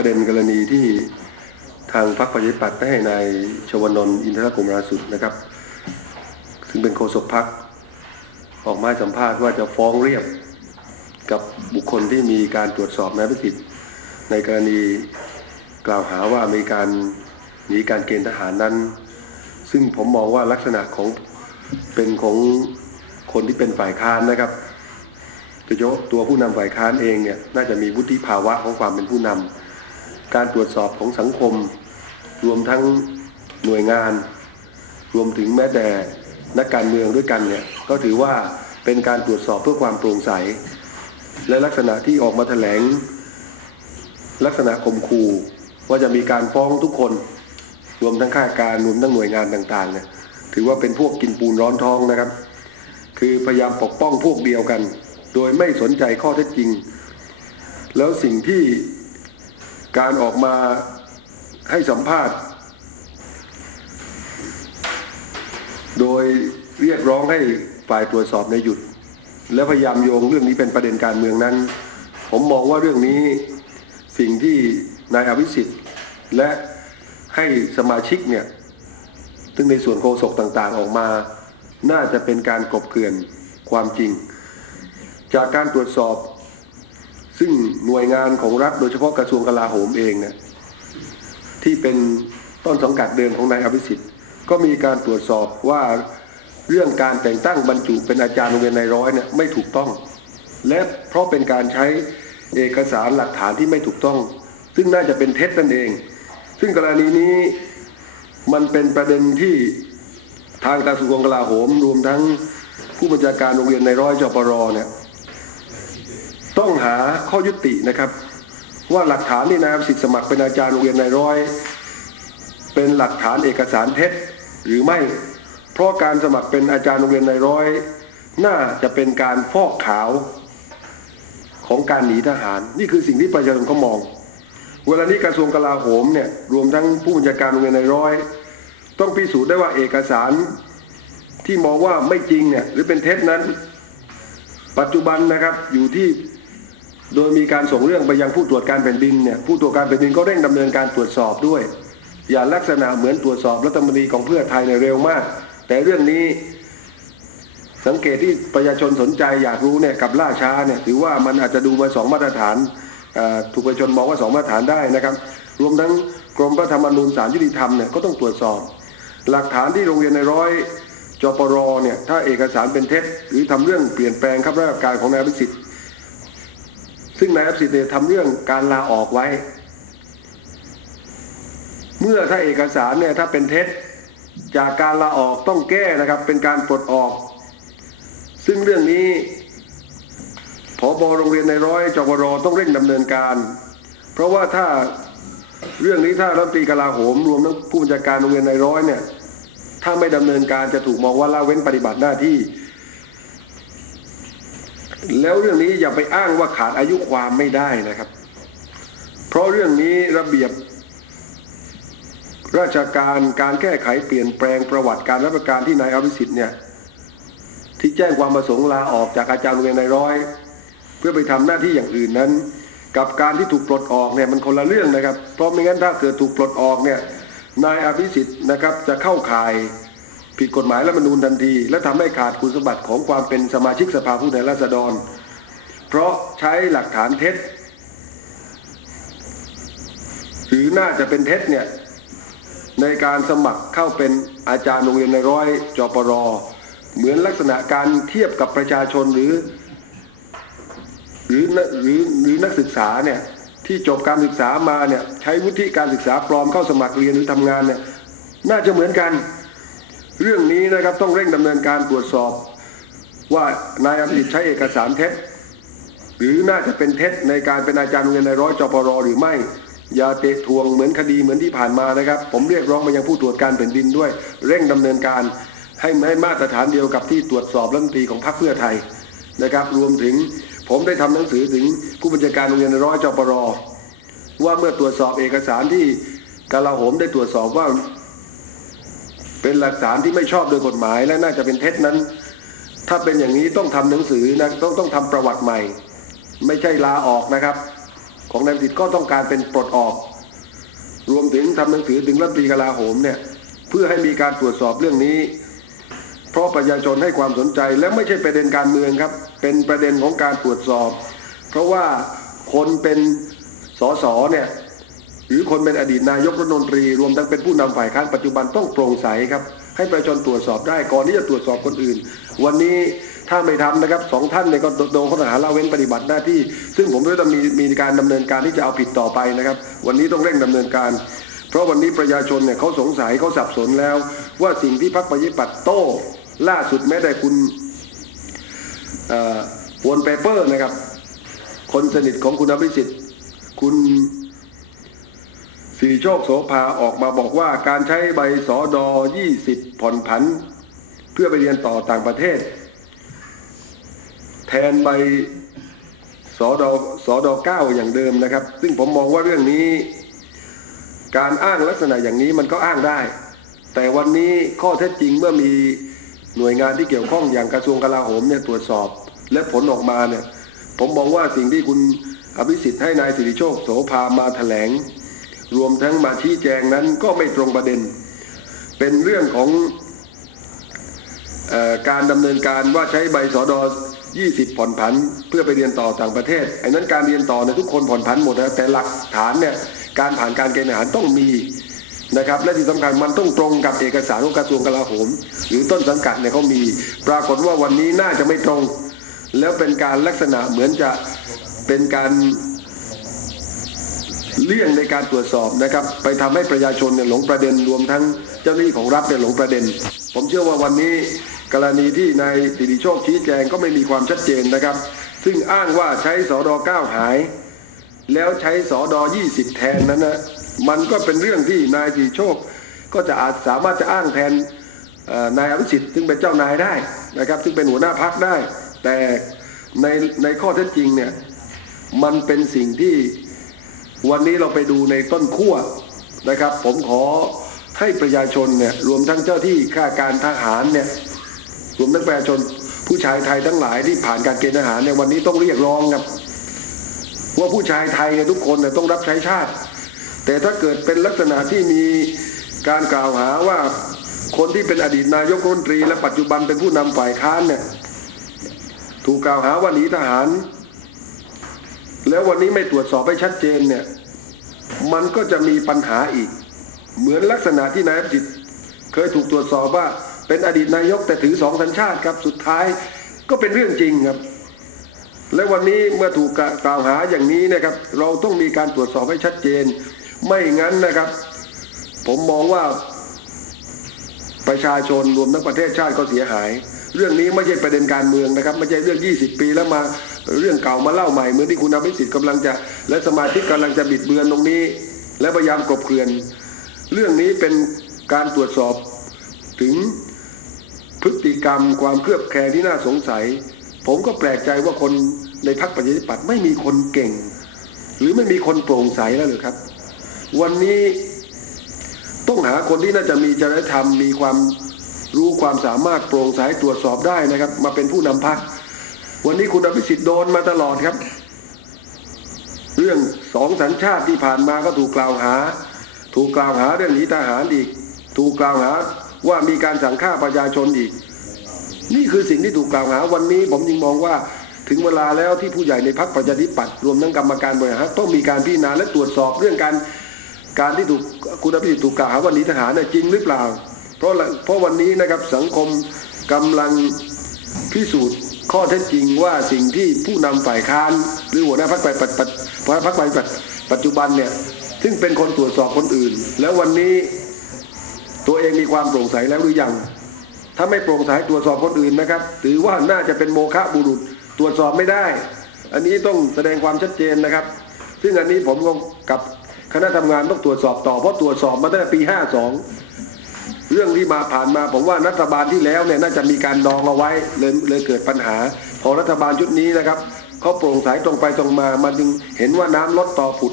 ประเด็นกรณีที่ทางพรรคประชาธิปัตย์ได้ให้นายชวนนท์อินทรกรมราสุดนะครับ ซึ่งเป็นโฆษกพรรคออกมาสัมภาษณ์ว่าจะฟ้องเรียบกับบุคคลที่มีการตรวจสอบนายประสิทธิ์ในกรณีกล่าวหาว่ามีการหนีการเกณฑ์ทหารนั้น ซึ่งผมมองว่าลักษณะของเป็นของคนที่เป็นฝ่ายค้านนะครับโดยเฉพาะตัวผู้นำฝ่ายค้านเองเนี่ยน่าจะมีวุฒิภาวะของความเป็นผู้นำ การตรวจสอบของสังคม รวมทั้งหน่วยงาน รวมถึงแม้แต่นักการเมืองด้วยกันเนี่ยก็ถือว่าเป็นการตรวจสอบเพื่อความโปร่งใส และลักษณะที่ออกมาแถลง ลักษณะข่มขู่ว่าจะมีการฟ้องทุกคน รวมทั้งข้าราชการรวมทั้งหน่วยงานต่างๆเนี่ยถือว่าเป็นพวกกินปูนร้อนท้องนะครับ คือพยายามปกป้องพวกเดียวกัน โดยไม่สนใจข้อเท็จจริง แล้วสิ่งที่ การออกมาให้สัมภาษณ์ โดยเรียกร้องให้ฝ่ายตรวจสอบในหยุด และพยายามโยงเรื่องนี้เป็นประเด็นการเมืองนั้น ผมมองว่าเรื่องนี้สิ่งที่นายอภิสิทธิ์ และให้สมาชิกเนี่ยซึ่งในส่วนโฆษกต่างๆออกมา น่าจะเป็นการกบเกลื่อนความจริง จากการตรวจสอบ ซึ่งหน่วยงานของรัฐโดยเฉพาะกระทรวงกลาโหมเองเนี่ยที่เป็นต้นสังกัดเดิมของนายอภิสิทธิ์ ก็มีการตรวจสอบว่าเรื่องการแต่งตั้งบรรจุเป็นอาจารย์โรงเรียนในร้อยเนี่ยไม่ถูกต้อง และเพราะเป็นการใช้เอกสารหลักฐานที่ไม่ถูกต้อง ซึ่งน่าจะเป็นเท็จนั่นเอง ซึ่งกรณีนี้มันเป็นประเด็นที่ทางกระทรวงกลาโหม รวมทั้งผู้บัญชาการโรงเรียนในร้อยจปรเนี่ย ต้องหาข้อยุตินะครับ ว่าหลักฐานที่นายอภิสิทธิ์สมัครเป็นอาจารย์โรงเรียนในร้อย เป็นหลักฐานเอกสารเท็จหรือไม่ เพราะการสมัครเป็นอาจารย์โรงเรียนในร้อย น่าจะเป็นการฟอกขาวของการหนีทหาร นี่คือสิ่งที่ประชาชนเขามอง เวลานี้กระทรวงกลาโหมเนี่ยรวมทั้งผู้บัญชาการโรงเรียนในร้อย ต้องพิสูจน์ได้ว่าเอกสารที่มองว่าไม่จริงเนี่ยหรือเป็นเท็จนั้น ปัจจุบันนะครับอยู่ที่ โดยมีการส่งเรื่องไปยังผู้ตรวจการแผ่นดินเนี่ยผู้ตรวจการแผ่นดินก็เร่งดำเนินการตรวจสอบด้วย อย่าลักษณะเหมือนตรวจสอบรัฐมนตรีของเพื่อไทยในเร็วมาก แต่เรื่องนี้สังเกตที่ประชาชนสนใจอยากรู้เนี่ยกับล่าช้าเนี่ยถือว่ามันอาจจะดูมาสองมาตรฐานอ่าถูกประชาชนมองว่าสองมาตรฐานได้นะครับ รวมทั้งกรมพระธรรมนูญศาลยุติธรรมเนี่ยก็ต้องตรวจสอบ หลักฐานที่โรงเรียนในร้อยจปรเนี่ยถ้าเอกสารเป็นเท็จหรือทำเรื่องเปลี่ยนแปลงข้าราชการของนายอภิสิทธิ์ ซึ่งนายอภิสิทธิ์เนี่ยทำเรื่องการลาออกไว้ เมื่อถ้าเอกสารเนี่ยถ้าเป็นเท็จจากการลาออกต้องแก้นะครับเป็นการปลดออก ซึ่งเรื่องนี้ผบโรงเรียนในร้อยจปรต้องเร่งดำเนินการ เพราะว่าถ้าเรื่องนี้ถ้ารัฐมนตรีกลาโหม รวมทั้งผู้บัญชาการโรงเรียนในร้อยเนี่ยถ้าไม่ดำเนินการจะถูกมองว่าละเว้นปฏิบัติหน้าที่ แล้วเรื่องนี้อย่าไปอ้างว่าขาดอายุความไม่ได้นะครับ เพราะเรื่องนี้ระเบียบ ราชการการแก้ไขเปลี่ยนแปลงประวัติการรับประการที่นายอภิสิทธิ์เนี่ยที่แจ้งความประสงค์ลาออกจากอาจารย์โรงเรียนในร้อย เพื่อไปทำหน้าที่อย่างอื่นนั้น กับการที่ถูกปลดออกเนี่ยมันคนละเรื่องนะครับ เพราะไม่งั้นถ้าเกิดถูกปลดออกเนี่ยนายอภิสิทธิ์นะครับจะเข้าข่าย ผิดกฎหมายและมนูญทันที และทำให้ขาดคุณสมบัติของความเป็นสมาชิกสภาผู้แทนราษฎร เพราะใช้หลักฐานเท็จหรือน่าจะเป็นเท็จเนี่ยในการสมัครเข้าเป็นอาจารย์โรงเรียนในร้อยจปรเหมือนลักษณะการเทียบกับประชาชนหรือ หรือหรือหรือนักศึกษาเนี่ยที่จบการศึกษามาเนี่ยใช้วุฒิการศึกษาปลอมเข้าสมัครเรียนหรือทำงานเนี่ยน่าจะเหมือนกัน เรื่องนี้นะครับต้องเร่งดำเนินการตรวจสอบ ว่านายอภิสิทธิ์ใช้เอกสารเท็จ หรือน่าจะเป็นเท็จในการเป็นอาจารย์โรงเรียนในร้อยจปรหรือไม่อย่าเตะทวงเหมือนคดีเหมือนที่ผ่านมานะครับ ผมเรียกร้องมายังผู้ตรวจการแผ่นดินด้วย เร่งดำเนินการให้ให้มาตรฐานเดียวกับที่ตรวจสอบรัฐมนตรีของพรรคเพื่อไทยนะครับ รวมถึงผมได้ทำหนังสือถึงผู้บัญชาการโรงเรียนในร้อยจปรว่าเมื่อตรวจสอบเอกสารที่กลาโหมได้ตรวจสอบว่า เป็นหลักฐานที่ไม่ชอบโดยกฎหมายและน่าจะเป็นเท็จนั้น ถ้าเป็นอย่างนี้ต้องทำหนังสือนะต้องต้องทำประวัติใหม่ ไม่ใช่ลาออกนะครับ ของนายสิทธิ์ก็ต้องการเป็นปลดออก รวมถึงทำหนังสือถึงรัฐมนตรีกลาโหมเนี่ยเพื่อให้มีการตรวจสอบเรื่องนี้ เพราะประชาชนให้ความสนใจและไม่ใช่ประเด็นการเมืองครับ เป็นประเด็นของการตรวจสอบ เพราะว่าคนเป็นสสเนี่ย หรือคนเป็นอดีตนายกรัฐมนตรี รวมทั้งเป็นผู้นำฝ่ายค้านปัจจุบันต้องโปร่งใสครับ ให้ประชาชนตรวจสอบได้ก่อนที่จะตรวจสอบคนอื่น วันนี้ถ้าไม่ทำนะครับสองท่านเนี่ยก็โดนข้อหาละเว้นปฏิบัติหน้าที่ ซึ่งผมด้วยต้องมีมีการดำเนินการที่จะเอาผิดต่อไปนะครับ วันนี้ต้องเร่งดำเนินการ เพราะวันนี้ประชาชนเนี่ยเขาสงสัยเขาสับสนแล้ว ว่าสิ่งที่พรรคประชาธิปัตย์โต้ล่าสุดแม้แต่คุณวนเปเปอร์นะครับ คนสนิทของคุณอภิสิทธิ์คุณ สีโชคโสภาออกมาบอกว่าการใช้ใบสอดอ20 ผ่อนผัน เพื่อไปเรียนต่อต่างประเทศ แทนใบสอดอสอดอเก้าอย่างเดิมนะครับ ซึ่งผมมองว่าเรื่องนี้ การอ้างลักษณะอย่างนี้มันก็อ้างได้ แต่วันนี้ข้อเท็จจริงเมื่อมีหน่วยงานที่เกี่ยวข้องอย่างกระทรวงกลาโหมเนี่ยตรวจสอบ และผลออกมาเนี่ยผมมองว่าสิ่งที่คุณอภิสิทธิ์ให้นายสิริโชคโสภามาถแถลง รวมทั้งมาชี้แจงนั้นก็ไม่ตรงประเด็น เป็นเรื่องของอการดำเนินการว่าใช้ใบสอดอ20 ผ่อนผัน เพื่อไปเรียนต่อต่างประเทศไอ้นั้นการเรียนต่อเนี่ยทุกคนผ่อนผันหมดนะแต่หลักฐานเนี่ยการผ่านการเกณฑ์อาหารต้องมีนะครับและที่สำคัญมันต้องตรงกับเอกสารของกระทรวงกลาโหม หรือต้นสังกัดเนี่ยเขามี ปรากฏว่าวันนี้น่าจะไม่ตรง แล้วเป็นการลักษณะเหมือนจะเป็นการ เลี่ยงในการตรวจสอบนะครับ ไปทำให้ประชาชนเนี่ยหลงประเด็นรวมทั้งเจ้าหน้าที่ของรัฐเนี่ยหลงประเด็น ผมเชื่อว่าวันนี้กรณีที่นายสิริโชคชี้แจงก็ไม่มีความชัดเจนนะครับ ซึ่งอ้างว่าใช้สอดอเก้าหาย แล้วใช้สอดอ20 แทนนั้นนะมันก็เป็นเรื่องที่นายสิริโชคก็จะอาจสามารถจะอ้างแทนนายอภิสิทธิ์ซึ่งเป็นเจ้านายได้นะครับซึ่งเป็นหัวหน้าพักได้ แต่ในในข้อเท็จจริงเนี่ยมันเป็นสิ่งที่ วันนี้เราไปดูในต้นขั้วนะครับ ผมขอให้ประชาชนเนี่ยรวมทั้งเจ้าที่ข้าการทหารเนี่ยรวมทั้งประชาชนผู้ชายไทยทั้งหลายที่ผ่านการเกณฑ์ทหารเนี่ยวันนี้ต้องเรียกร้องครับว่าผู้ชายไทยเนี่ยทุกคนเนี่ยต้องรับใช้ชาติ แต่ถ้าเกิดเป็นลักษณะที่มีการกล่าวหาว่าคนที่เป็นอดีตนายกรัฐมนตรี และปัจจุบันเป็นผู้นำฝ่ายค้านเนี่ยถูกกล่าวหาว่าหนีทหาร แล้ววันนี้ไม่ตรวจสอบให้ชัดเจนเนี่ย มันก็จะมีปัญหาอีก เหมือนลักษณะที่นายอภิสิทธิ์เคยถูกตรวจสอบว่าเป็นอดีตนายกแต่ถือสองสัญชาติครับสุดท้ายก็เป็นเรื่องจริงครับ และวันนี้เมื่อถูกกล่าวหาอย่างนี้นะครับ เราต้องมีการตรวจสอบให้ชัดเจน ไม่งั้นนะครับ ผมมองว่าประชาชนรวมทั้งประเทศชาติก็เสียหาย เรื่องนี้ไม่ใช่ประเด็นการเมืองนะครับ ไม่ใช่เรื่อง 20 ปีแล้วมา เรื่องเก่ามาเล่าใหม่เหมือนที่คุณอภิสิทธิ์กำลังจะ และสมาชิกกำลังจะบิดเบือนตรงนี้ และพยายามกลบเกลื่อน เรื่องนี้เป็นการตรวจสอบถึงพฤติกรรมความเครือบแคลงที่น่าสงสัย ผมก็แปลกใจว่าคนในพรรคประชาธิปัตย์ไม่มีคนเก่ง หรือไม่มีคนโปร่งใสแล้วหรือครับ วันนี้ต้องหาคนที่น่าจะมีจริยธรรมมีความรู้ความสามารถโปร่งใสตรวจสอบได้นะครับ มาเป็นผู้นำพรรค วันนี้คุณอภิสิทธิ์โดนมาตลอดครับ เรื่องสองสัญชาติที่ผ่านมาก็ถูกกล่าวหา ถูกกล่าวหาเรื่องหนีทหารอีก ถูกกล่าวหาว่ามีการสั่งฆ่าประชาชนอีก นี่คือสิ่งที่ถูกกล่าวหาวันนี้ผมยังมองว่าถึงเวลาแล้วที่ผู้ใหญ่ในพรรคประชาธิปัตย์รวมทั้งกรรมการบริหารต้องมีการพิจารณาและตรวจสอบเรื่องการการที่ถูกคุณอภิสิทธิ์ถูกกล่าวหาว่าหนีทหารนี่จริงหรือเปล่า เพราะเพราะวันนี้นะครับสังคมกำลังพิสูจน์ ข้อเท็จจริงว่าสิ่งที่ผู้นำฝ่ายค้าน หรือหัวหน้าพรรคไปปัจพรรคไปปัจจุบันเนี่ยซึ่งเป็นคนตรวจสอบคนอื่น แล้ววันนี้ตัวเองมีความโปร่งใสแล้วหรือยัง ถ้าไม่โปร่งใสตรวจสอบคนอื่นนะครับ ถือว่าน่าจะเป็นโมฆะบุรุษตรวจสอบไม่ได้ อันนี้ต้องแสดงความชัดเจนนะครับ ซึ่งอันนี้ผมก็กับคณะทำงานต้องตรวจสอบต่อเพราะตรวจสอบมาตั้งแต่ปี 52 เรื่องที่มาผ่านมาผมว่ารัฐบาลที่แล้วเนี่ยน่าจะมีการดองเอาไว้เลยเลยเกิดปัญหาพอรัฐบาลชุดนี้นะครับเขาโปร่งใสตรงไปตรงมามันจึงเห็นว่าน้ำลดต่อผุด